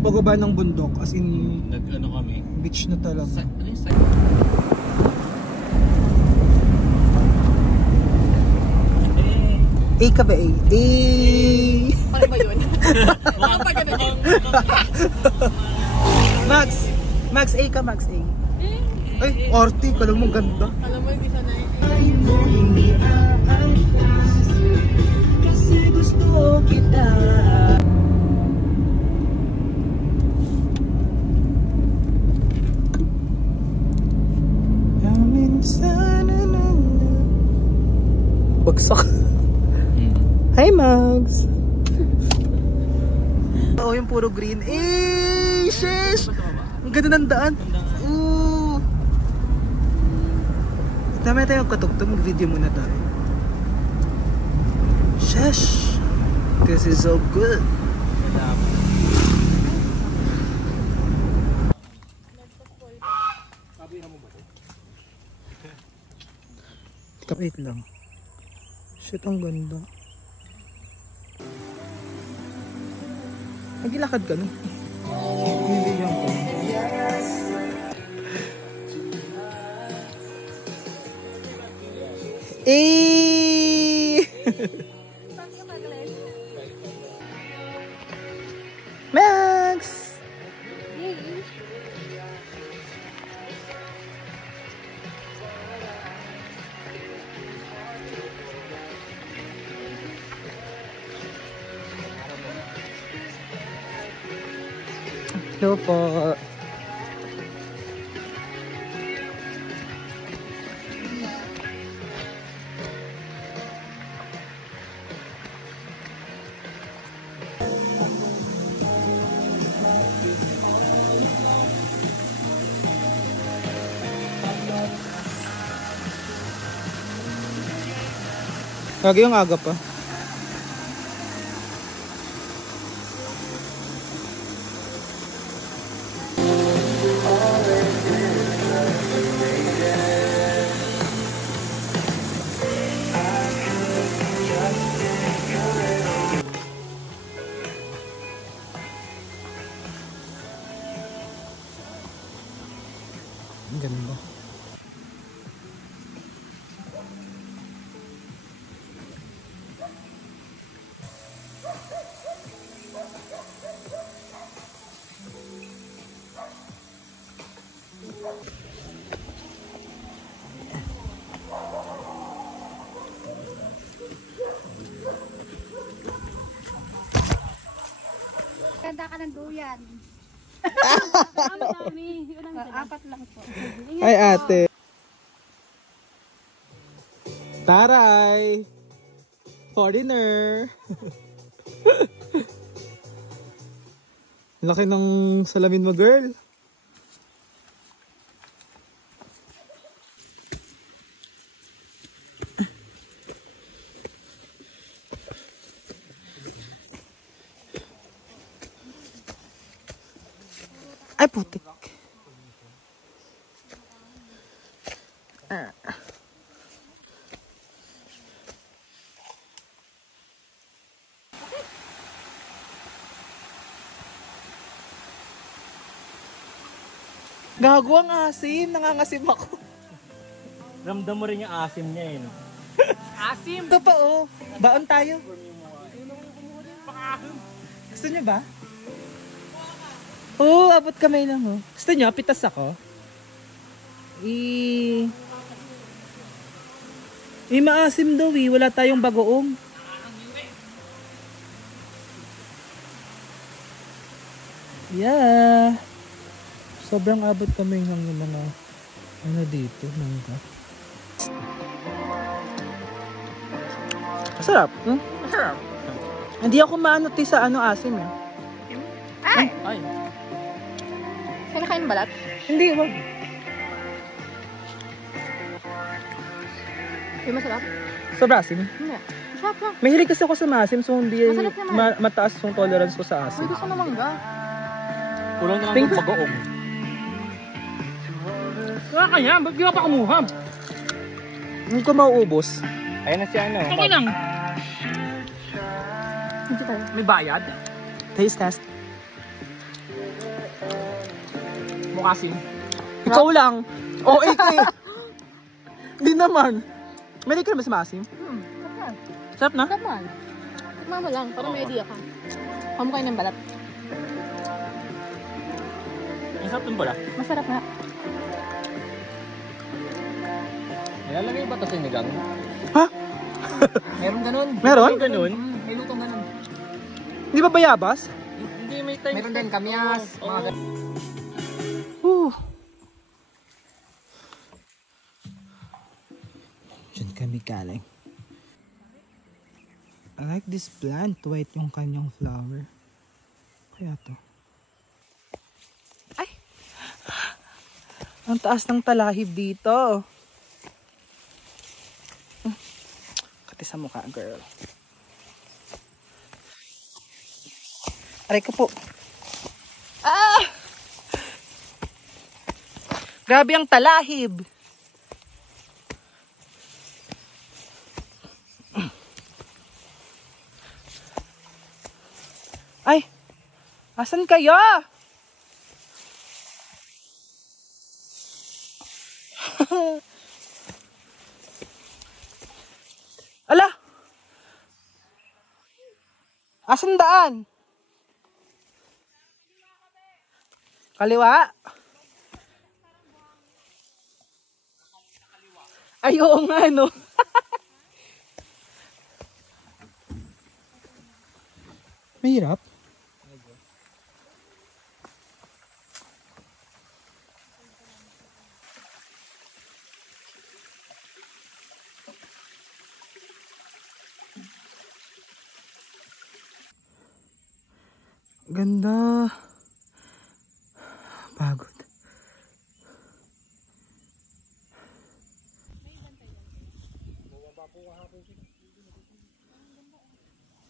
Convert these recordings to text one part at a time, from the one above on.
pagaba ng bundok. As in, nag-ano kami. beach na talaga. Ano yung A ka ba A? A! Paano ba yun? Parang pa ganun. Max! Max A ka, Max A. Ay, Orti, kala mo ganda. Alam mo, hindi siya na Kasi gusto kita. Bagsak. Hi, Max! Oo, yung puro green. Eh, sheesh! Ang ganda ng daan. Ooh! Dami tayo katugtog. Mag-video muna tayo. Sheesh! This is so good. Wait lang. Shit, ang ganda. Nagilakad ka na? Hindi yan ko. Eh! Max! Hello po. Lagi yung aga pa. Ang ganda. Ganda ka ng duyan. Apat lang po. Ay, ate. Taray! Foreigner! Laki ng salamin mo, girl. Ay, putik. Gago ang asim. Nangangasim ako. Ramdam mo rin yung asim niya eh. No? Asim! Totoo. Baon tayo. Gusto niyo ba? Oo, abot kamay lang oh. Gusto niyo? Pitas ako. Maasim daw eh. Wala tayong bagoong. Yeah. Sobrang abot kami ng mga ano dito. Mangga. Masarap. Hmm? Masarap. Hindi ako maano sa ano asim eh. Ay! Ay. Saan kain balat? Hindi, wag. Hindi masarap? Sobra asim. Hindi. Masarap lang. Mahilig kasi ako sa maasim so hindi Masarap naman. mataas yung tolerance ko sa asim. May gusto na mangga. Kulang na lang Think- yung bagoong. Kaya kanya, ba't di ka pa kumuha? Hindi ko mauubos. Ayan na siya ano. Okay lang. Hindi tayo. May bayad? Taste test. Mukasim. Ikaw lang. O, ikaw. Hindi naman. May ka na ba si Masim? Sarap na? Naman. Mama lang, para may idea ka. Kamukha ng balat. Ang sarap dun pala. Masarap nga. Nilalagay ba ito sa sinigang? Ha? Meron ganun. Meron? May ganun. May lutong ganun. Hindi ba bayabas? Hindi, may time. Meron din, kamyas. Mga ganun. Diyan kami galing. I like this plant. White yung kanyang flower. Kaya to. Ay! Ang taas ng talahib dito. Kati sa mukha, girl. Aray ko po. Ah! Grabe ang talahib. Ay! Asan kayo? Ala! Asan daan? Kaliwa? Ay, oo nga, no? Mahirap. Ganda. Pagod.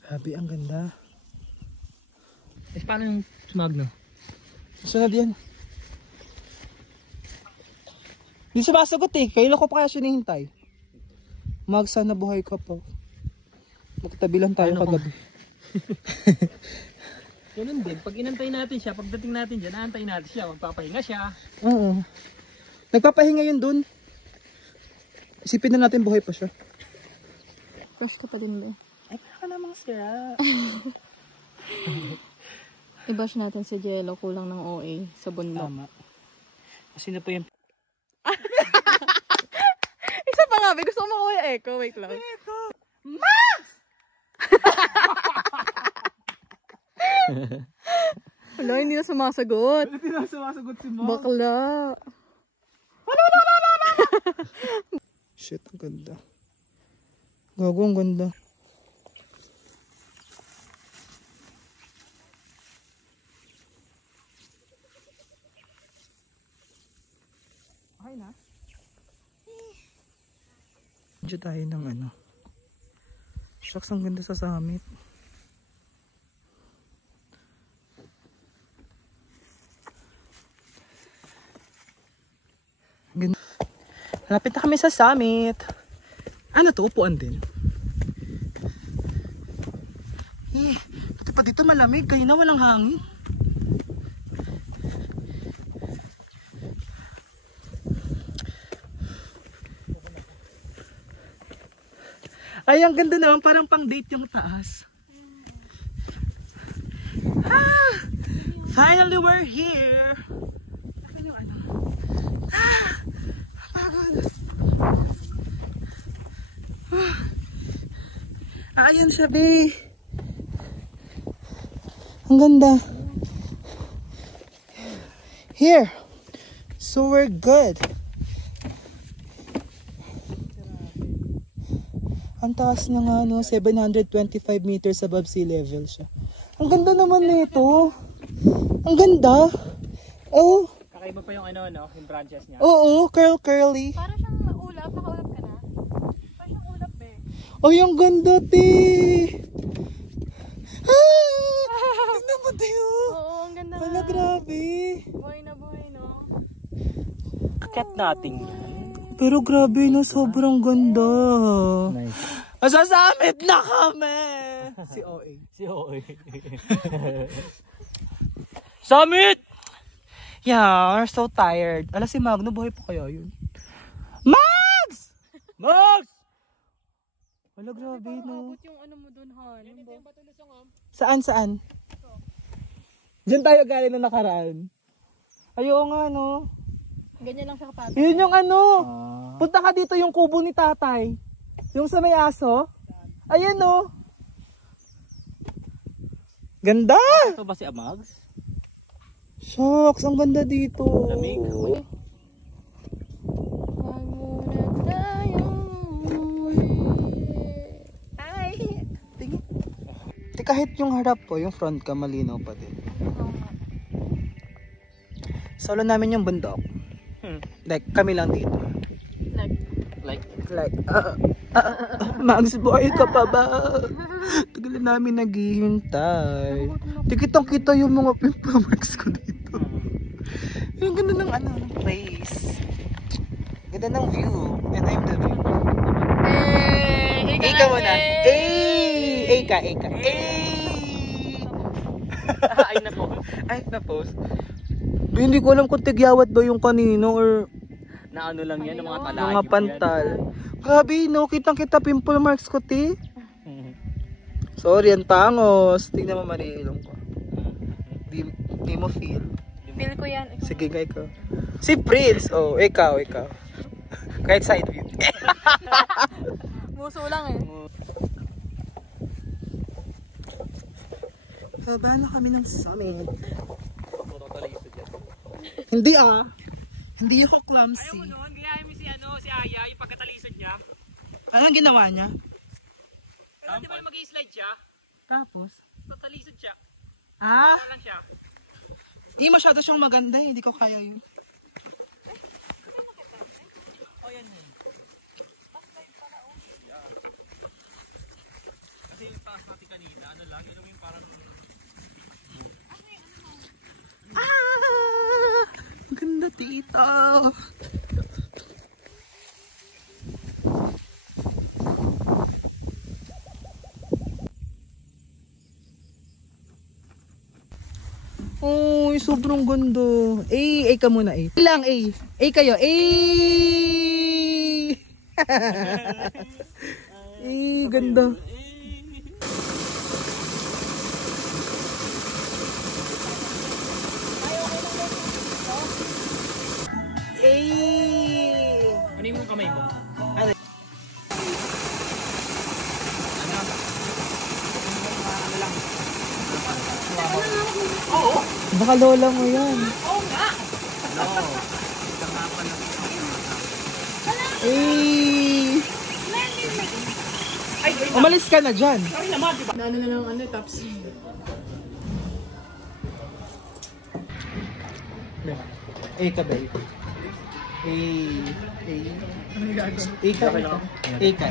Grabe, ang ganda. Eh, paano yung sumagno? Sunod yan. Hindi sumasagot eh. Kailan ko pa kaya sinihintay? Sana buhay ka pa. Magtabi lang tayo kagabi. Ganun din. Pag inantay natin siya, pagdating natin dyan, naantay natin siya. Magpapahinga siya. Oo. Nagpapahinga yun dun. Isipin na natin buhay pa siya. Crush ka pa din ba? Ay, para ka namang sira. I-bash natin si Jello, kulang ng OA sa bundok. Tama. Kasi na po yung... Isa pa nga, gusto ko makuha yung echo. Wait lang. Echo! Max! Wala, hindi na sumasagot. Hindi na sumasagot si Max. Bakla. Shit, ang ganda. Gago, ang ganda. Okay na? Diyan tayo ng ano. Shucks, ang ganda sa summit. Ganda. Malapit na kami sa summit. Ano to? Upuan din. Pati pa dito malamig. Kanina walang hangin. Ay, ang ganda naman. Parang pang date yung taas. Ah, finally, we're here. Akin yung ano. Pagod. Ayan siya, be. Ang ganda. Here. So we're good. Ang taas na nga, no? 725 meters above sea level siya. Ang ganda naman nito. Ang ganda. Oh. Kakaiba pa yung ano, no? Yung branches niya. Oo, curly. Para siyang ulap. Nakaulap ka na? Para siyang ulap eh. Oh, yung ganda, te. Tignan mo, te. Oo, ang ganda. Wala, grabe. Buhay na buhay, no? Cat natin. Pero grabe, no? Sobrang ganda. Nice. Masasamit na kami. Si OA. Si Oy. Summit! Yeah, we're so tired. Ala si Magno, buhay pa kaya yun? Mags! Max! Wala, grabe no. Abot yung ano mo dun, Han. Saan? Diyan tayo galing na nakaraan. Ayaw nga no. Ganyan lang siya kapag. Yun yung ano. Punta ka dito yung kubo ni tatay. Yung sa may aso. Ayan no. Ganda! Ito ba si Amags? Shucks, ang ganda dito. Lamig. Ay! Tingin. Kahit yung harap po, yung front ka, malinaw pa din. Solo namin yung bundok. Like, kami lang dito. Mags, boy ka pa ba? Tagal na namin naghihintay. Tikitang kita yung mga pimple marks ko dito. Yung ganda ng ano, place. Ganda ng view. Ganda yung view. Ika mo na. Ika. Ay na post. Hindi ko alam kung tigyawat ba yung kanino or Na ano lang yan, ng mga talagyo. mga pantal. Grabe no, kitang-kita pimple marks ko, ti. Sorry, ang tangos. Tingnan mo, marilong ko. Di mo feel. Feel ko yan. Sige, gay ko. Si Prince. Oh, ikaw. Kahit side view. Muso lang eh. Baba na kami ng summit. Hindi Hindi ako clumsy. Ayaw mo noon, gayahin mo si Aya, yung pagkatalisod niya. Anong ginawa niya? Pero di ba mag-i-slide siya? Tapos? Pagkatalisod siya. Ah? Lang siya. Hindi masyado siyang maganda eh. Hindi ko kaya yun. Kasi yung taas natin kanina, ano lang, yung parang... Ang ganda tita. Oh, sobrang ganda. A ka muna A. Lang A. A kayo. A. Ganda. Ano yung kamay mo? Baka lola mo yan. Oo nga! No. Umalis ka na dyan. Sorry naman, di ba? Ano na lang ano, tops. A ka ba? A. Anong gagawin? A ka.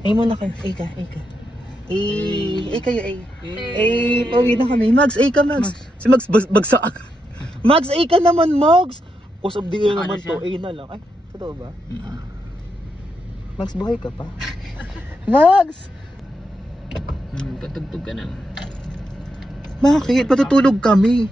A muna kayo. A ka. A kayo A. Pauwi na kami. Mags, A ka Mags. Si Mags bagsak. Mags, A ka naman Mags. Cause of the A naman to. A na lang. Ay, totoo ba? Mags, buhay ka pa? Mags! Patugtog ka na. Bakit? Patutulog kami.